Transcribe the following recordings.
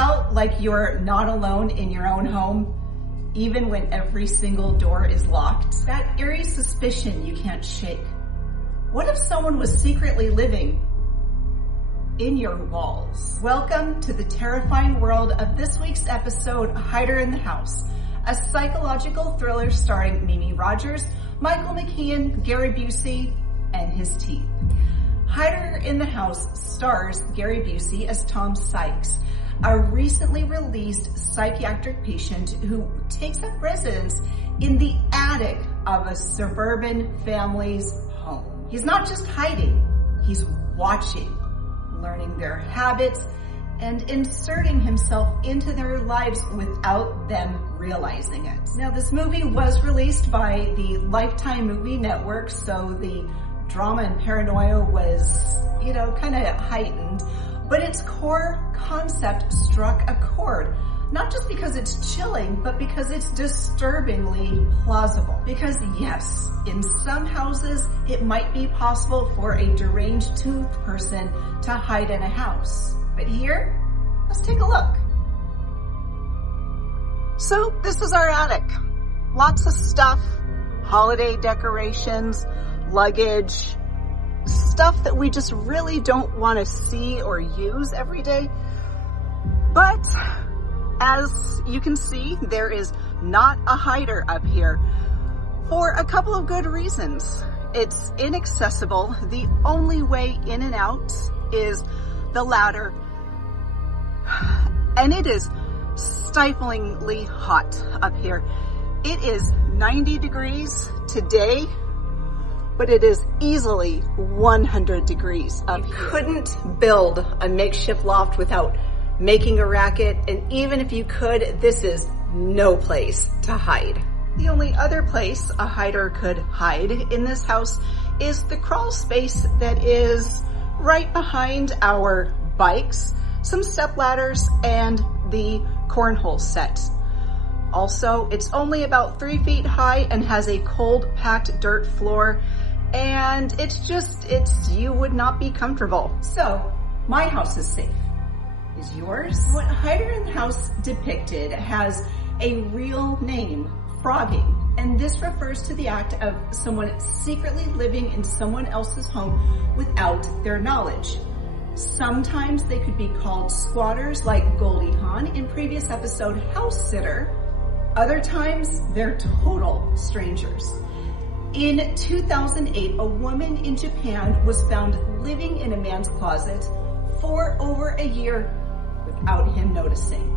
felt like you're not alone in your own home, even when every single door is locked? That eerie suspicion you can't shake. What if someone was secretly living in your walls? Welcome to the terrifying world of this week's episode, Hider in the House, a psychological thriller starring Mimi Rogers, Michael McKean, Gary Busey, and his teeth. Hider in the House stars Gary Busey as Tom Sykes, a recently released psychiatric patient who takes up residence in the attic of a suburban family's home. He's not just hiding, he's watching, learning their habits, and inserting himself into their lives without them realizing it. Now, this movie was released by the Lifetime Movie Network, so the drama and paranoia was, kind of heightened, but its core concept struck a chord, not just because it's chilling, but because it's disturbingly plausible. Because yes, in some houses, it might be possible for a deranged toothed person to hide in a house. But here, let's take a look. So this is our attic. Lots of stuff, holiday decorations, luggage, stuff that we just really don't want to see or use every day. But as you can see, there is not a hider up here for a couple of good reasons. It's inaccessible. The only way in and out is the ladder, and it is stiflingly hot up here. It is 90 degrees today, but it is easily 100 degrees up here. You couldn't build a makeshift loft without making a racket, and even if you could, this is no place to hide. The only other place a hider could hide in this house is the crawl space that is right behind our bikes, some step ladders, and the cornhole set. Also, it's only about 3 feet high and has a cold, packed dirt floor, and you would not be comfortable. So, my house is safe. Is yours? What Hider in the House depicted has a real name, frogging, and this refers to the act of someone secretly living in someone else's home without their knowledge. Sometimes they could be called squatters, like Goldie Hawn in previous episode House Sitter. Other times, they're total strangers. In 2008, a woman in Japan was found living in a man's closet for over a year without him noticing.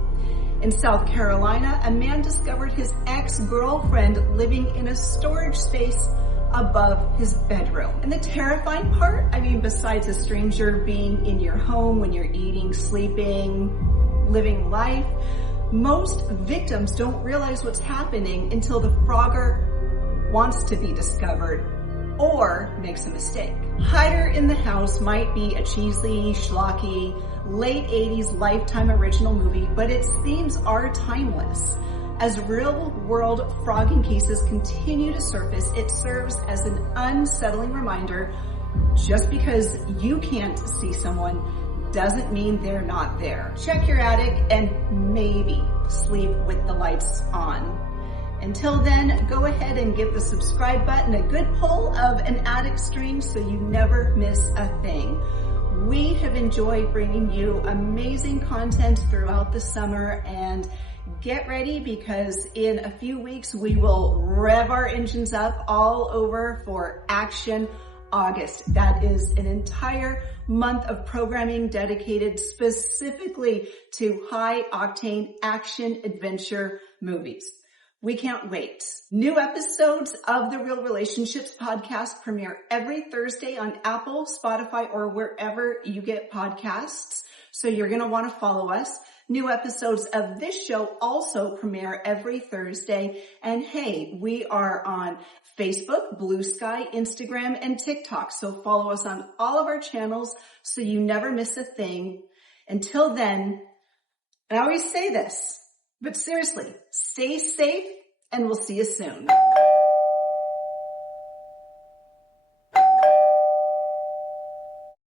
In South Carolina, a man discovered his ex-girlfriend living in a storage space above his bedroom. And the terrifying part, besides a stranger being in your home when you're eating, sleeping, living life, most victims don't realize what's happening until the frogger wants to be discovered or makes a mistake. Hider in the House might be a cheesy, schlocky, late 80s Lifetime original movie, but its themes are timeless. As real-world frogging cases continue to surface, it serves as an unsettling reminder: just because you can't see someone doesn't mean they're not there. Check your attic and maybe sleep with the lights on. Until then, go ahead and give the subscribe button a good pull of an attic stream so you never miss a thing. We have enjoyed bringing you amazing content throughout the summer, and get ready because in a few weeks we will rev our engines up all over for Action August. That is an entire month of programming dedicated specifically to high-octane action adventure movies. We can't wait. New episodes of the Real Relationships podcast premiere every Thursday on Apple, Spotify, or wherever you get podcasts. So you're going to want to follow us. New episodes of this show also premiere every Thursday. And hey, we are on Facebook, Blue Sky, Instagram, and TikTok. So follow us on all of our channels so you never miss a thing. Until then, and I always say this, but seriously, stay safe and we'll see you soon.